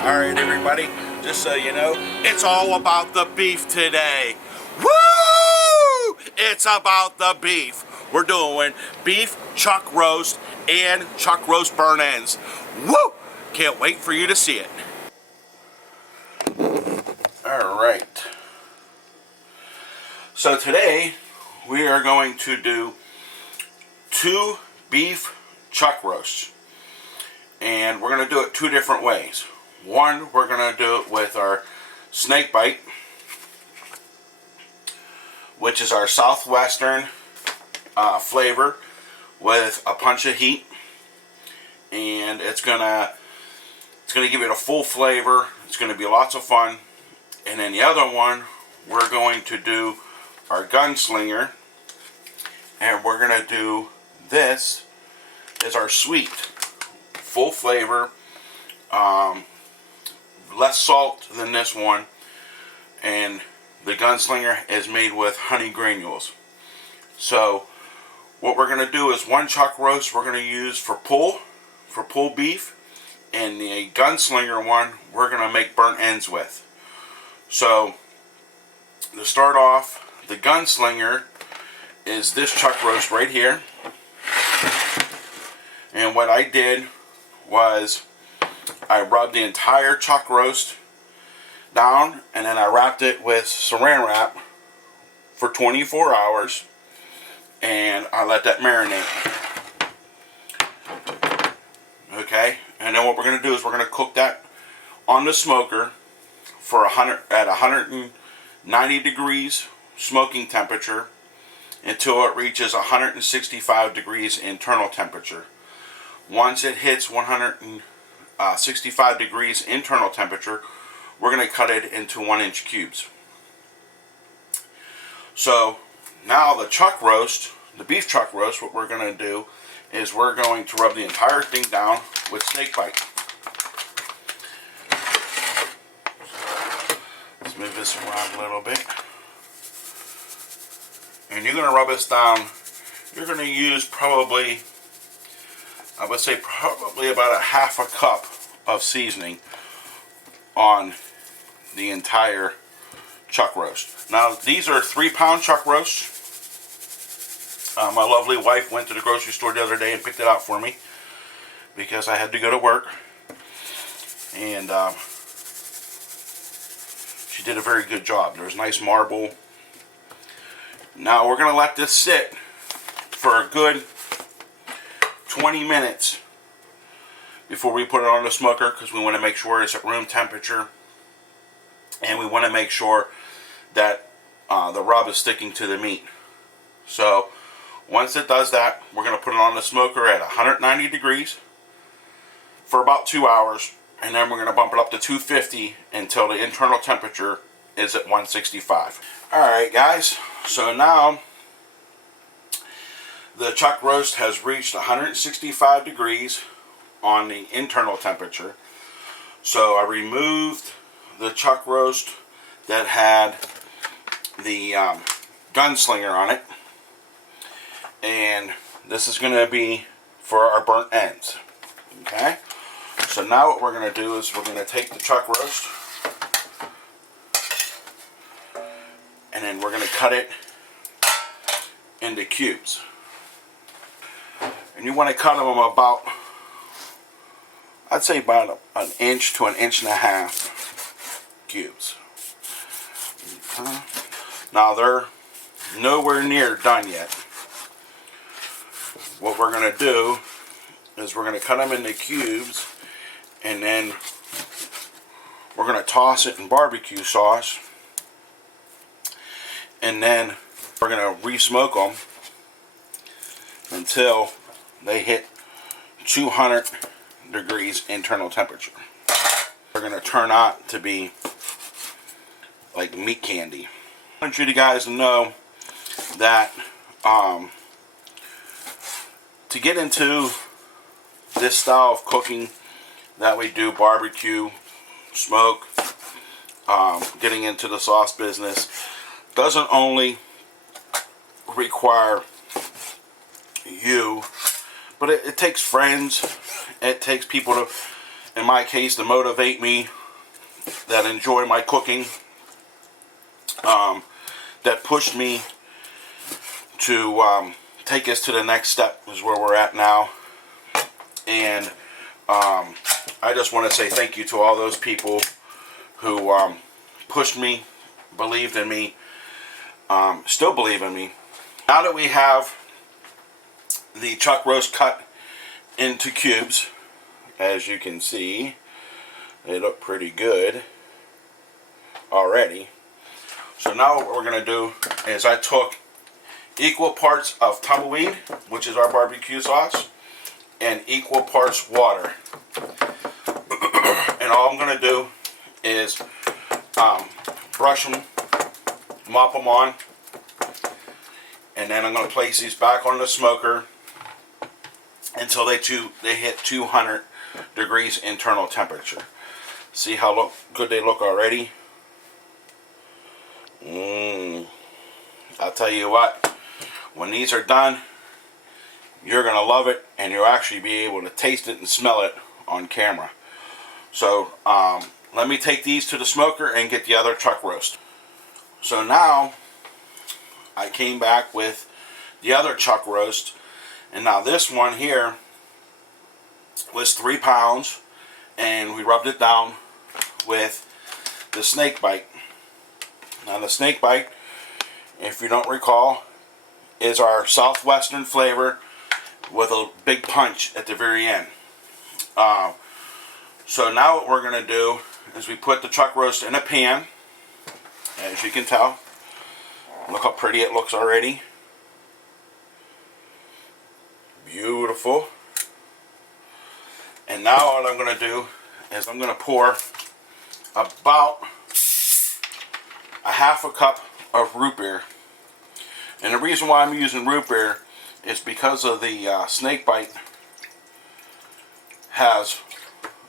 Alright everybody, just so you know, it's all about the beef today. Woo! It's about the beef. We're doing beef chuck roast and chuck roast burn ends. Woo! Can't wait for you to see it. Alright. So today we are going to do 2 beef chuck roasts. And we're going to do it 2 different ways. One, we're going to do it with our snake bite, which is our southwestern flavor with a punch of heat, and it's gonna give it a full flavor. It's going to be lots of fun. And then the other one, we're going to do our gunslinger, and we're going to do this is our sweet, full flavor. Less salt than this one, and the gunslinger is made with honey granules. So what we're going to do is one chuck roast we're going to use for pull beef, and the gunslinger one we're going to make burnt ends with. So to start off, the gunslinger is this chuck roast right here, and what I did was I rubbed the entire chuck roast down, and then I wrapped it with saran wrap for 24 hours, and I let that marinate. Okay, and then what we're going to do is we're going to cook that on the smoker for 190 degrees smoking temperature until it reaches 165 degrees internal temperature. Once it hits 165 degrees internal temperature, we're going to cut it into 1-inch cubes. So now the chuck roast, the beef chuck roast, what we're going to do is we're going to rub the entire thing down with snake bite. Let's move this around a little bit. And you're going to rub this down. You're going to use probably, I would say probably about a half a cup of seasoning on the entire chuck roast. Now these are 3-pound chuck roasts. My lovely wife went to the grocery store the other day and picked it out for me because I had to go to work, and she did a very good job. There's nice marble. Now we're going to let this sit for a good 20 minutes before we put it on the smoker, because we want to make sure it's at room temperature, and we want to make sure that the rub is sticking to the meat. So once it does that, we're going to put it on the smoker at 190 degrees for about 2 hours, and then we're going to bump it up to 250 until the internal temperature is at 165. Alright guys, so now the chuck roast has reached 165 degrees on the internal temperature. So I removed the chuck roast that had the gunslinger on it, and this is going to be for our burnt ends. Okay, so now what we're going to do is we're going to take the chuck roast, and then we're going to cut it into cubes. And you want to cut them about, I'd say about an inch to an inch and a half cubes. Okay. Now they're nowhere near done yet. What we're going to do is we're going to cut them into cubes, and then we're going to toss it in barbecue sauce, and then we're going to re-smoke them until they hit 200 degrees internal temperature. They're going to turn out to be like meat candy. I want you guys to know that to get into this style of cooking that we do, barbecue, smoke, getting into the sauce business, doesn't only require you But it takes friends. It takes people to, in my case, to motivate me, that enjoy my cooking, that pushed me to take us to the next step, is where we're at now. And I just want to say thank you to all those people who pushed me, believed in me, still believe in me. Now that we have the chuck roast cut into cubes, as you can see, they look pretty good already. So now what we're going to do is I took equal parts of tumbleweed, which is our barbecue sauce, and equal parts water. And all I'm going to do is brush them, mop them on, and then I'm going to place these back on the smoker until they hit 200 degrees internal temperature. See how good they look already? I'll tell you what, when these are done, you're going to love it, and you'll actually be able to taste it and smell it on camera. So let me take these to the smoker and get the other chuck roast. So now I came back with the other chuck roast, and now this one here was 3 pounds, and we rubbed it down with the snake bite. Now the snake bite, if you don't recall, is our southwestern flavor with a big punch at the very end. So now what we're going to do is we put the chuck roast in a pan, as you can tell. Look how pretty it looks already. Beautiful. And now what I'm going to do is I'm going to pour about a half a cup of root beer. And the reason why I'm using root beer is because of the snake bite has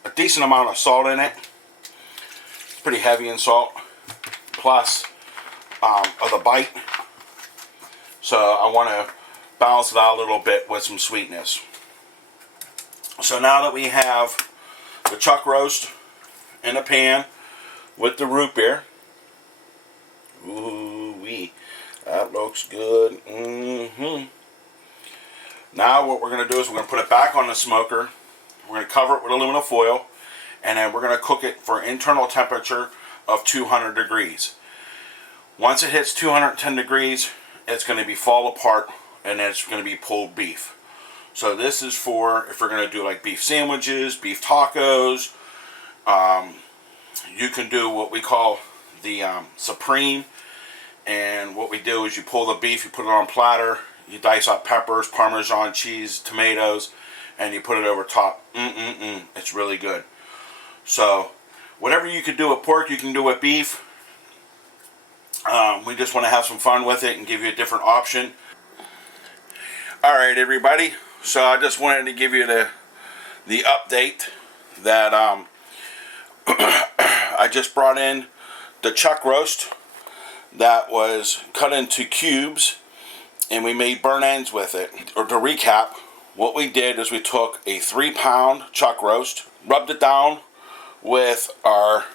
a decent amount of salt in it. It's pretty heavy in salt, plus of the bite. So I want to balance it out a little bit with some sweetness. So now that we have the chuck roast in a pan with the root beer, ooh-wee, that looks good. Now what we're going to do is we're going to put it back on the smoker. We're going to cover it with aluminum foil, and then we're going to cook it for internal temperature of 200 degrees. Once it hits 210 degrees, it's going to be fall apart, and it's going to be pulled beef. So this is for if we're going to do like beef sandwiches, beef tacos. You can do what we call the supreme, and what we do is you pull the beef, you put it on a platter, you dice up peppers, Parmesan cheese, tomatoes, and you put it over top. It's really good. So whatever you could do with pork, you can do with beef. We just want to have some fun with it and give you a different option. Alright everybody, so I just wanted to give you the update that I just brought in the chuck roast that was cut into cubes, and we made burn ends with it. Or to recap, what we did is we took a 3-pound chuck roast, rubbed it down with our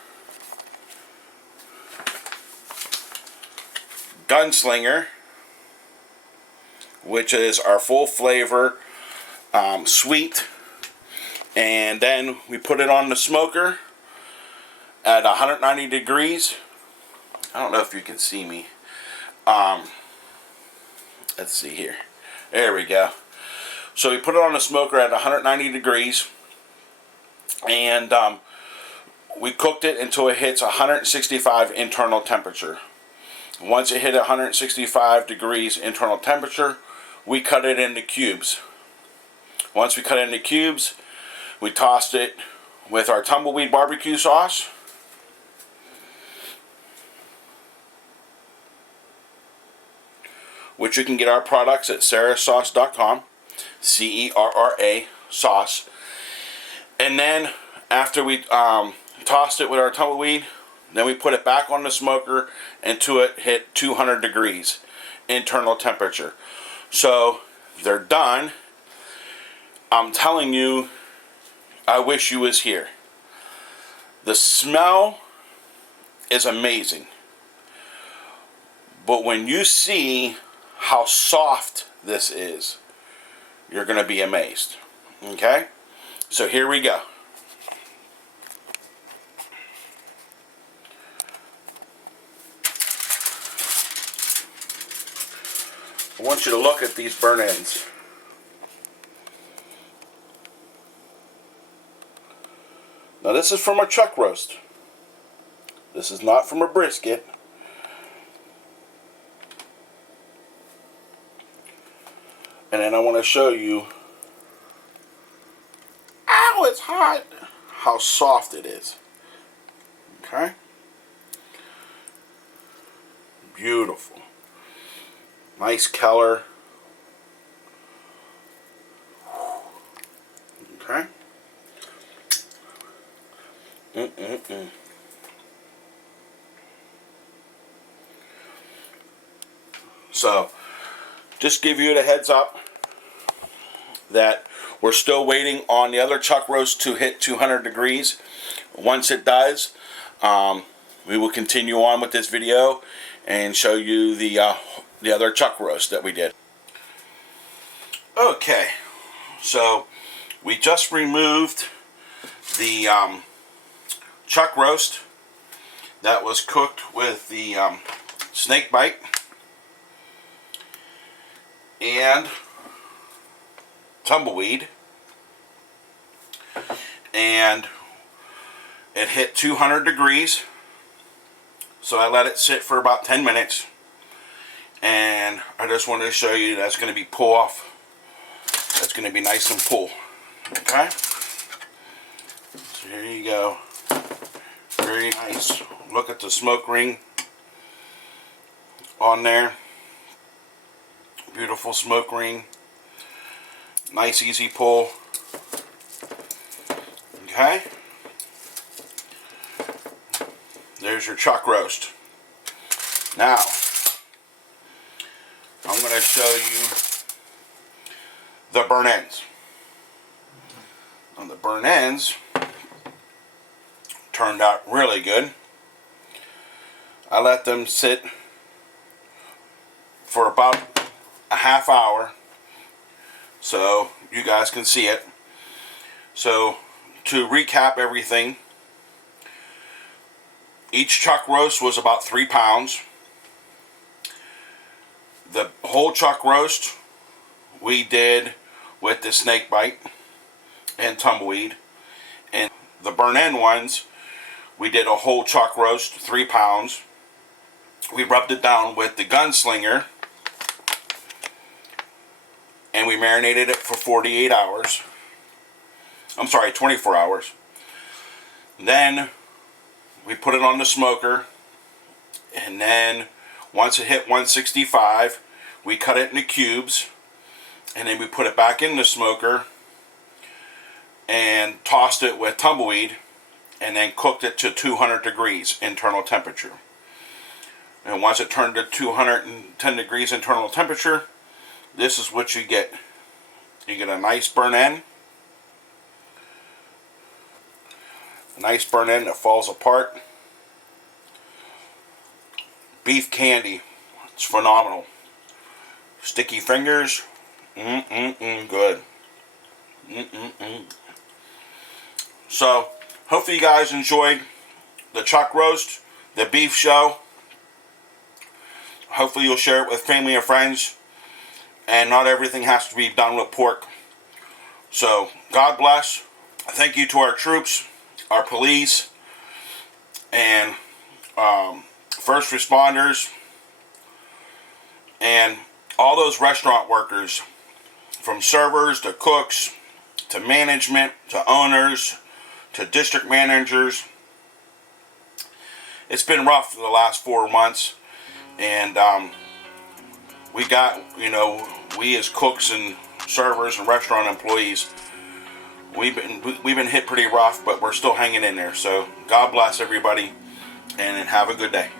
Gunslinger, which is our full flavor sweet, and then we put it on the smoker at 190 degrees. I don't know if you can see me. Let's see here. There we go. So we put it on the smoker at 190 degrees, and we cooked it until it hits 165 internal temperature. Once it hit 165 degrees internal temperature, we cut it into cubes. Once we cut it into cubes, we tossed it with our tumbleweed barbecue sauce. Which you can get our products at cerrasauce.com. C-E-R-R-A sauce. And then after we tossed it with our tumbleweed, then we put it back on the smoker until it hit 200 degrees internal temperature. So they're done. I'm telling you, I wish you was here. The smell is amazing. But when you see how soft this is, you're going to be amazed. Okay? So here we go. I want you to look at these burnt ends. Now this is from a chuck roast. This is not from a brisket. And then I want to show you, ow, it's hot, how soft it is. Okay? Beautiful. Nice color. Okay? So, just give you the heads up that we're still waiting on the other chuck roast to hit 200 degrees. Once it does, we will continue on with this video and show you the other chuck roast that we did. Okay, so we just removed the chuck roast that was cooked with the snake bite and tumbleweed, and it hit 200 degrees, so I let it sit for about 10 minutes, and I just wanted to show you that's going to be pull off. That's going to be nice and full. Okay, so here you go. Very nice. Look at the smoke ring on there. Beautiful smoke ring. Nice easy pull. Okay. There's your chuck roast. Now, I'm going to show you the burnt ends. And the burnt ends turned out really good. I let them sit for about a half hour so you guys can see it. So to recap everything, each chuck roast was about 3 pounds. The whole chuck roast we did with the snake bite and tumbleweed, and the burnt end ones we did a whole chuck roast, 3 pounds. We rubbed it down with the gunslinger and we marinated it for 48 hours. I'm sorry, 24 hours. Then we put it on the smoker, and then once it hit 165, we cut it into cubes, and then we put it back in the smoker and tossed it with tumbleweed, and then cooked it to 200 degrees internal temperature. And once it turned to 210 degrees internal temperature, this is what you get. You get a nice burnt end. A nice burnt end that falls apart. Beef candy. It's phenomenal. Sticky fingers. Good. So, hopefully you guys enjoyed the chuck roast, the beef show. Hopefully you'll share it with family and friends. And not everything has to be done with pork. So, God bless. Thank you to our troops, our police, and first responders, and all those restaurant workers, from servers to cooks to management to owners to district managers. It's been rough for the last 4 months, and we got, we as cooks and servers and restaurant employees, we've been hit pretty rough, but we're still hanging in there. So God bless everybody, and have a good day.